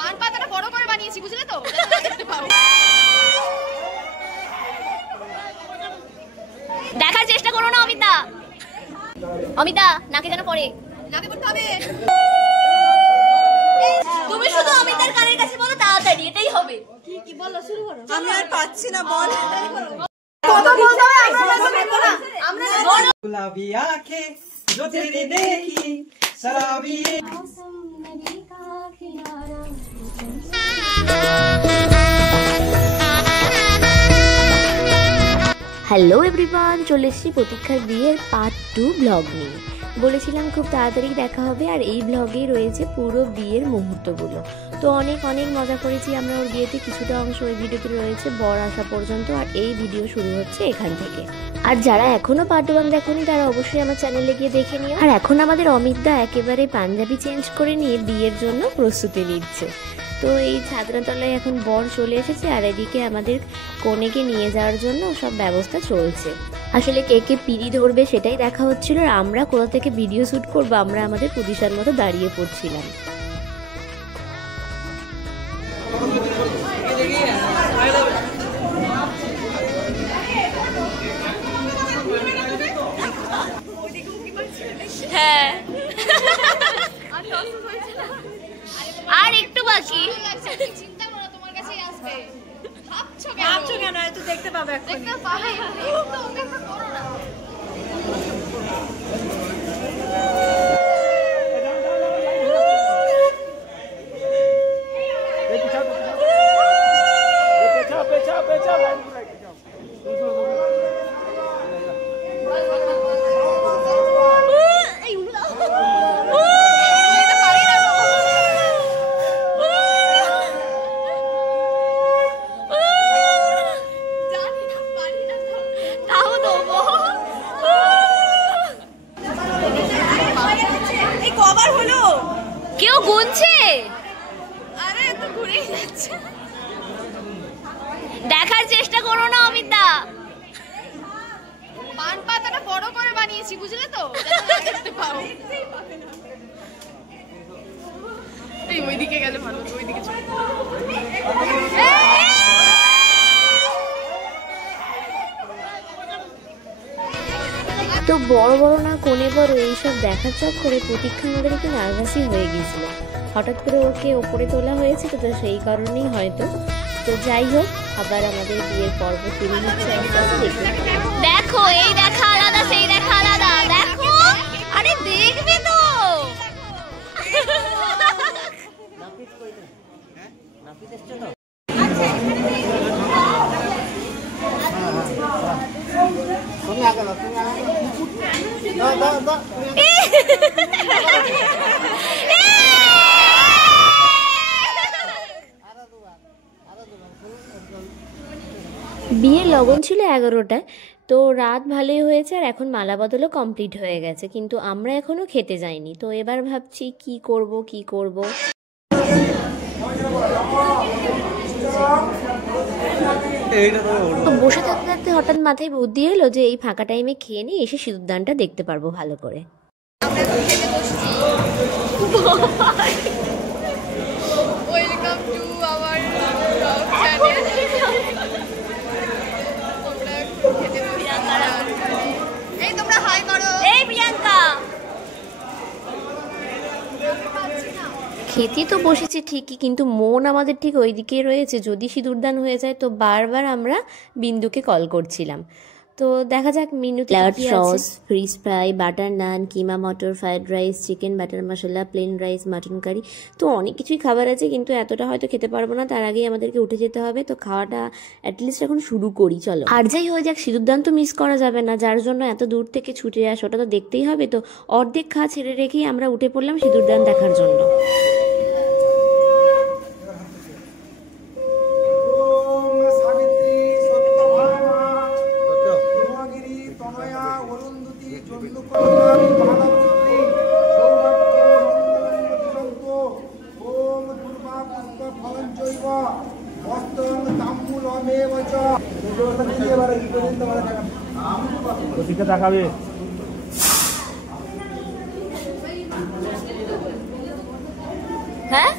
পান পাতাটা বড় করে বানিয়েছি, বুঝলে তো? দেখার চেষ্টা করো না অমিতা। অমিতা নাকে যেন পড়ে, নাকে পড়তে হবে। তুমি শুধু অমিতার কানের কাছে বলো তাড়াতাড়ি, এটাই হবে। কি বলো, শুরু করো। আমি আর পাচ্ছি না, বল। কত বলতে হবে আমরা বলো। गुलाबी आंखें जो तेरी देखी शराबी। হ্যালো এভরিওয়ান, চলে এসেছি প্রতীক্ষার বিয়ের পার্ট 2 ব্লগ নিয়ে। বলেছিলাম খুব তাড়াতাড়ি দেখা হবে, আর এই ব্লগেই রয়েছে পুরো বিয়ের মুহূর্তগুলো। তো অনেক মজা করেছি আমরা ওর বিয়েতে। কিছুটা অংশ ওই ভিডিওতে রয়েছে বর আসা পর্যন্ত, আর এই ভিডিও শুরু হচ্ছে এখান থেকে। আর যারা এখনো পার্ট 1 দেখোনি তারা অবশ্যই আমার চ্যানেলে গিয়ে দেখে নিও। আর এখন আমাদের অমিতদা একেবারে পাঞ্জাবি চেঞ্জ করে নিয়ে বিয়ের জন্য প্রস্তুতি নিচ্ছে। তো এই ছাদনাতলায় এখন বর চলে এসেছে, আর এদিকে আমাদের কনেকে নিয়ে যাওয়ার জন্য সব ব্যবস্থা চলছে। আসলে কে কে পিড়ি ধরবে সেটাই দেখা হচ্ছিল, আর আমরা কোথা থেকে ভিডিও শ্যুট করবো আমরা আমাদের পজিশন মতো দাঁড়িয়ে পড়ছিলাম। হ্যাঁ আর একটু বাকি, চিন্তা করো তোমার কাছেই আসবে। ভাবছো কেন? এত দেখতে পাবে, এখন দেখতে পাবে, তো অপেক্ষা করো না। কেউ গুনছে? আরে তো ঘুরেই যাচ্ছে। দেখার চেষ্টা করো না অমিতা। পান পাতাটা বড় করে বানিয়েছি, বুঝলে তো? দেখতে পাও। এই ওইদিকে গেলে ভালো, ওইদিকে চল। তো বড় না কোণে বড় এইসব দেখার চক্করে প্রতীক্ষা আমাদের একটু নার্ভাসই হয়ে গিয়েছিল। হঠাৎ করে ওকে ওপরে তোলা হয়েছে, তো সেই কারণেই হয়তো। তো যাই হোক, আবার আমাদের বিয়ের পর্ব শুরু হচ্ছে। দেখো, এই দেখা আলাদা, সেই দেখা আলাদা। দেখো, আরে দেখবে তো। বিয়ের লগন ছিল 11টায়, তো রাত ভালোই হয়েছে, আর এখন মালা বদলও কমপ্লিট হয়ে গেছে, কিন্তু আমরা এখনো খেতে যাইনি। তো এবার ভাবছি কি করব। তো বসে থাকতে হঠাৎ মাথায় বুদ্ধি এলো যে এই ফাঁকা টাইমে খেয়ে নিয়ে এসে সিঁদুরদানটা দেখতে পারবো ভালো করে। Welcome to our channel. এই তোমরা হাই করো। এই প্রিয়াঙ্কা। খেতে তো বসেছি ঠিকই, কিন্তু মন আমাদের ঠিক ওই দিকেই রয়েছে। যদি সিঁদুরদান হয়ে যায় তো বারবার আমরা বিন্দুকে কল করছিলাম। তো দেখা যাক মেনুতে salad, sauce, fish fry, butter naan, keema matar, fried rice, chicken butter masala, plain rice, mutton curry. তো অনেক কিছুই খাবার আছে, কিন্তু এতটা হয়তো খেতে পারবো না, তার আগেই আমাদেরকে উঠে যেতে হবে। তো খাওয়াটা অ্যাটলিস্ট এখন শুরু করি, চলো। আর যাই হয়ে যাক, সিঁদুরদান তো মিস করা যাবে না, যার জন্য এত দূর থেকে ছুটে আসা, ওটা তো দেখতেই হবে। তো অর্ধেক খাওয়া ছেড়ে রেখেই আমরা উঠে পড়লাম সিঁদুরদান দেখার জন্য। ওদিকে তাকাবে। হ্যাঁ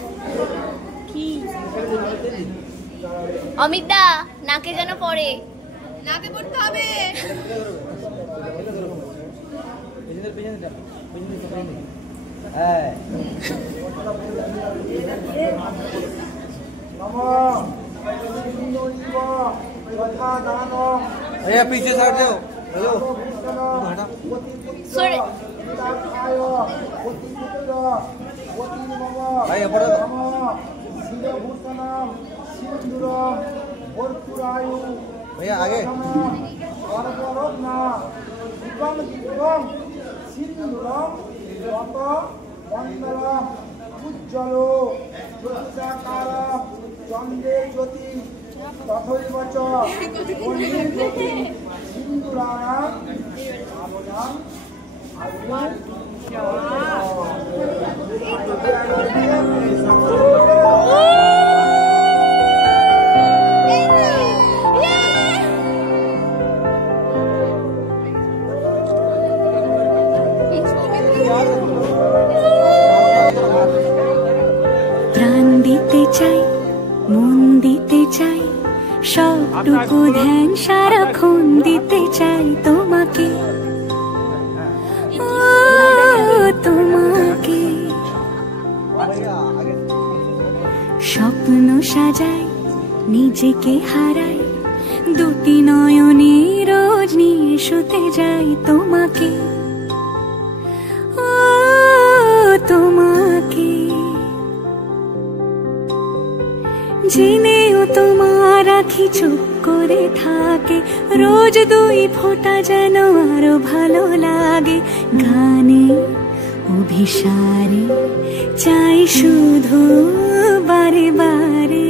অমিতা নাকে যেন পড়ে, নাকে পড়তে হবে। पीछे साइड जाओ। सॉरी भैया आगे चंद्रे ज्योति तथैवच ज्योति सिंदूराणां सावधान প্রাণ দিতে চাই, মন দিতে চাই, সবটুকু ধ্যান সারাক্ষণ দিতে চাই তোমাকে, ও তোমাকে। স্বপ্ন সাজাই, নিজেকে হারাই, দুটি নয়নে রোজ নিয়ে শুতে যাই তোমাকে, ও তোমাকে। জেনেও তোমার আখি চুপ করে থাকে, রোজ দুই ফোঁটা যেন আরো ভালো লাগে। গানে অভিসারে চাই শুধু বারে বারে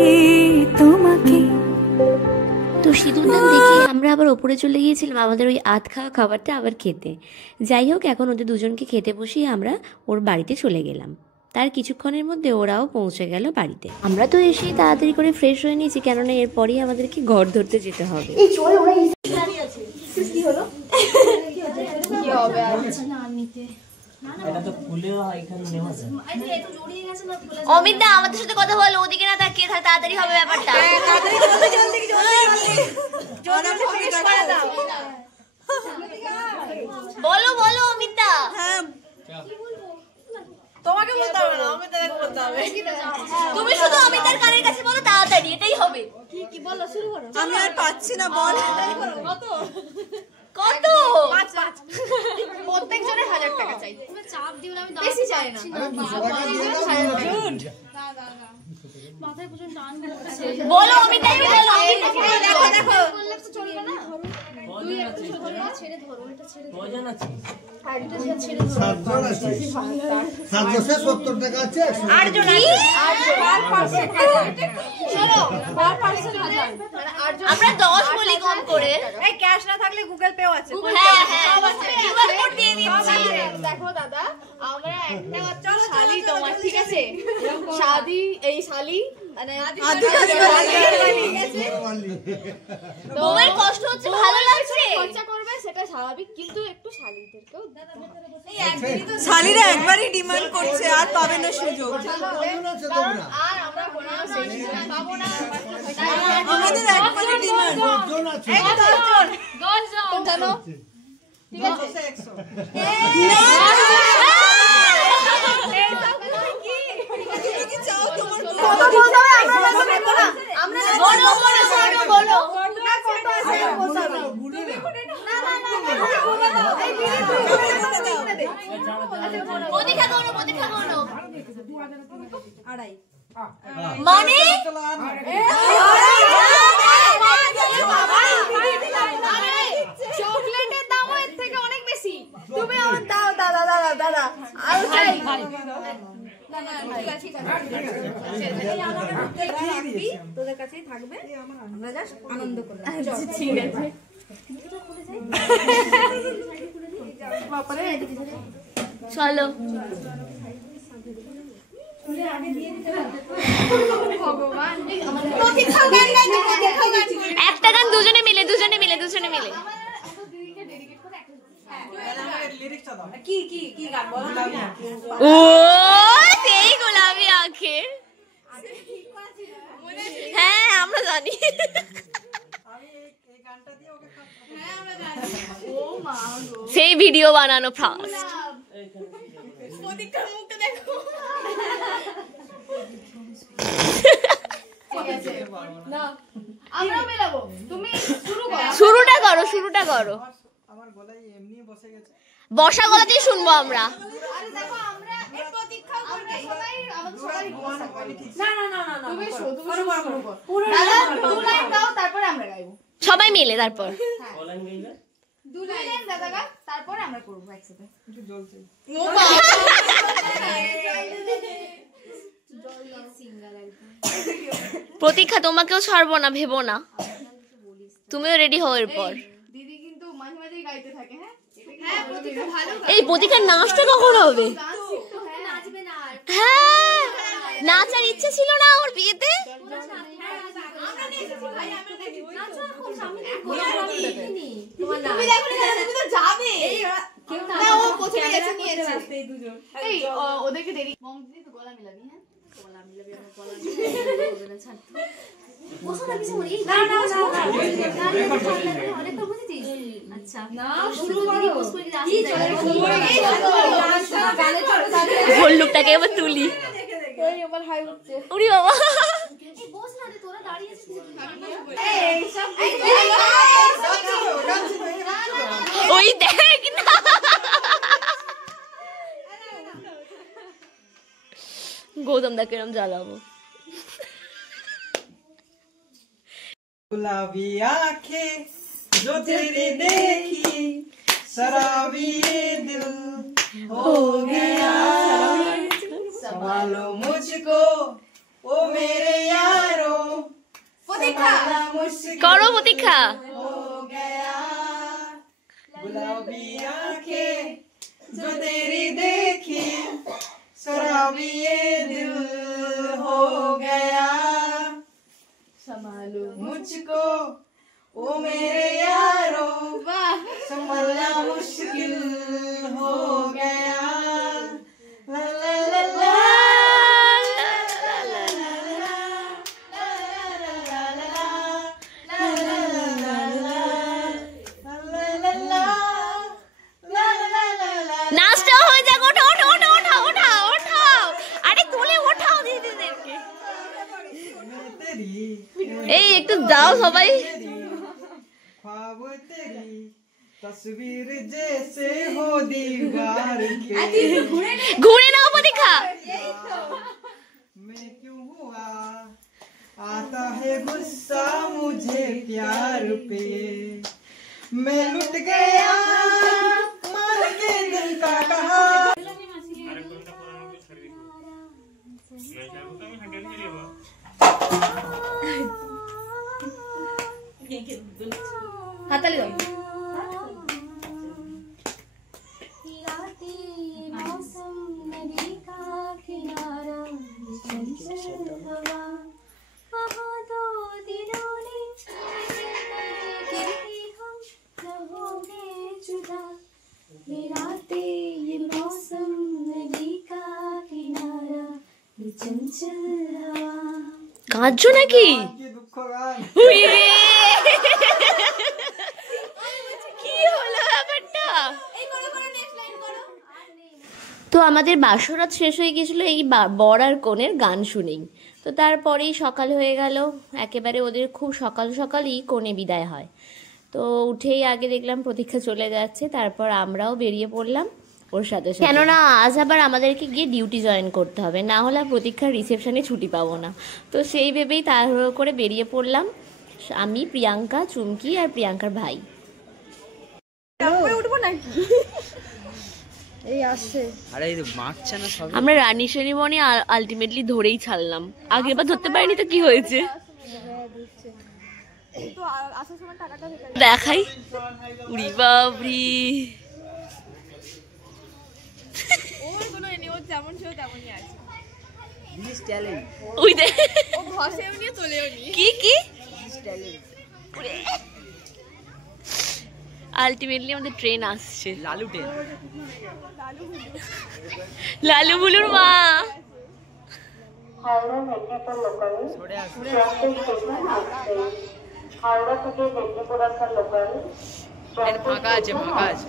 তোমাকে। তো সিঁদুরদান দেখে আমরা আবার ওপরে চলে গিয়েছিলাম আমাদের ওই আধ খাওয়া খাবারটা আবার খেতে। যাই হোক, এখন ওদের দুজনকে খেতে বসিয়ে আমরা ওর বাড়িতে চলে গেলাম। তার কিছুক্ষণের মধ্যে ওরাও পৌঁছে গেল বাড়িতে। আমরা তো এসেই তাড়াতাড়ি করে ফ্রেশ হয়ে নিয়েছি, কেননা এরপরেই আমাদেরকে ঘর ধরতে যেতে হবে। অমিতা আমাদের সাথে কথা বলো, ওদিকে না তাকিয়ে থাক, তাড়াতাড়ি হবে ব্যাপারটা। বলো বলো অমিতা। তোমাকে বলতে হবে না, অমিতাকে বলতে হবে। তুমি শুধু অমিতার কানের কাছে বলো, তাড়াতাড়ি, এটাই হবে। কি বলো, শুরু করো। আমি আর পাচ্ছি না, বল। কত কত? 5 প্রত্যেকজনের 1000 টাকা চাই। তুমি চাপ দিও না, আমি বেশি চাই না। মাথায় পুজো টান দিচ্ছে। বলো অমিতা, বলো। দেখো দেখো বললে তো চলবে না। দুই একটা ছেড়ে ধরো, এটা ছেড়ে ধরো। কজন আছে? আর এটা ছেড়ে ধরো। 7 আছে। 70 টাকা আছে। 8 জন আছে। 8 জন পার পারসন। চলো পার পারসন 1000। মানে 8 জন। আমরা 10 বলি কম করে। এই ক্যাশ না থাকলে গুগল পেও আছে। হ্যাঁ হ্যাঁ, কিউআর কোড দিয়ে দিচ্ছি। দেখো দাদা, আমরা একটা বাচ্চা শালি তোমার, ঠিক আছে? শাদি এই শালি মানে তোমার কষ্ট হচ্ছে, ভালো লাগছে, খরচা করবে সেটা স্বাভাবিক, কিন্তু একটু শালিদেরকেও শালিরা একবারই ডিমান্ড করছে, আর পাবে না সুযোগ। আর আমরা কোনো পাবো না, আমাদের একবারই ডিমান্ড। 10 জন জানো, ঠিক আছে? 100 কি চাও তোমার? কত বলতে হবে? আমরা বলো বলো বলো বলো না, কত আছে বলতে হবে। না না না, এই প্রতীক্ষা করো, প্রতীক্ষা করো। 2.5 মানে চকলেটের দাম এর থেকে অনেক বেশি। তুমি আমার দাও দাদা দাদা দাদা আর চাই। না না ঠিক আছে, তোদের কাছেই থাকবে, আমরা জাস্ট আনন্দ করলাম। ঠিক আছে, চলো। একটা গান দুজনে মিলে, দুজনে মিলে, দুজনে মিলে। কি কি কি গান বলো? ও সেই গোলাপি আঁখে। সেই ভিডিও বানানো ফার্স্ট। শুরুটা করো। বসা গলাতেই শুনবো আমরা। সবাই মিলে তারপর প্রতীক্ষা তোমাকেও ছাড়বো না, ভেবো না, তুমিও রেডি হও এরপর। দিদি কিন্তু মাঝে মাঝে গাইতে থাকে। এই প্রতীক্ষার নাচটা কখন হবে? হ্যাঁ, নাচার ইচ্ছে ছিল না ওর বিয়েতে। ওদেরকে দেরি গলা মিলাবি। ভল্লুকটাকে এবার তুলি। ওই দেখ না, গৌতম দা কিরম জ্বালাবো। गुलाबी आंखें जो तेरी देखी शराबी ये दिल हो गया, संभालो मुझको ओ मेरे यारो, संभालना मुश्किल करो प्रतीक्षा हो गया। गुलाबी आंखें जो तेरी देखी शराबी ये दिल हो गया, संभालो मुझको ओ मेरे यारो, संभालना मुश्किल हो गया। ला ला ला ला নাচটা হয়ে যাক। ওঠাও। আরে তুলে ওঠাও দিদিদেরকে। এই একটু দাও সবাই। ख्वाब तेरी तस्वीर जैसे हो दीवार के, ঘুরে নাও প্রতীক্ষা। मैं क्यों हुआ आता है गुस्सा मुझे प्यार पे, मैं लुट गया मार के दिल का कहा। হাতালি দাও। কাঁদছো নাকি? দুঃখ গান কি হলো ব্যাপারটা? তো আমাদের বাসরাত শেষ হয়ে গেছিল এই বর আর কনের গান শুনেই। তো তারপরেই সকাল হয়ে গেল একেবারে, ওদের খুব সকাল সকালই কনে বিদায় হয়। তো উঠেই আগে দেখলাম প্রতীক্ষা চলে যাচ্ছে, তারপর আমরাও বেরিয়ে পড়লাম ওর সাথে। কেননা আজ আবার আমাদেরকে গিয়ে ডিউটি জয়েন করতে হবে, না হলে প্রতীক্ষার রিসেপশনে ছুটি পাবো না। তো সেই ভেবেই তাড়াহুড়ো করে বেরিয়ে পড়লাম আমি, প্রিয়াঙ্কা, চুমকি আর প্রিয়াঙ্কার ভাই। আমরা রানী সেরিমনি আলটিমেটলি ধরেই ছাড়লাম। আগেরবার ধরতে পারিনি তো কি হয়েছে দেখাই। উড়ি বাবরি, আলটিমেটলি আমাদের ট্রেন আসছে। লালু বুলুর মা। হাওড়া মেদিনীপুর লোকাল হাওড়া থেকে মেদিনীপুর আসার লোকাল ফাঁকা আছে, ফাঁকা আছে।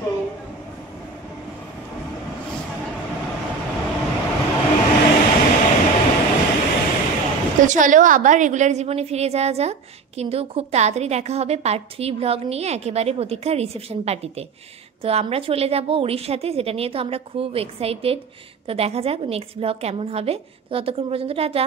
তো চলো আবার রেগুলার জীবনে ফিরে যাওয়া যাক, কিন্তু খুব তাড়াতাড়ি দেখা হবে পার্ট 3 ব্লগ নিয়ে একেবারে প্রতীক্ষার রিসেপশন পার্টিতে। তো আমরা চলে যাব উড়িষ্যাতে, সেটা নিয়ে তো আমরা খুব এক্সাইটেড। তো দেখা যাক নেক্সট ব্লগ কেমন হবে। তো ততক্ষণ পর্যন্ত টাটা।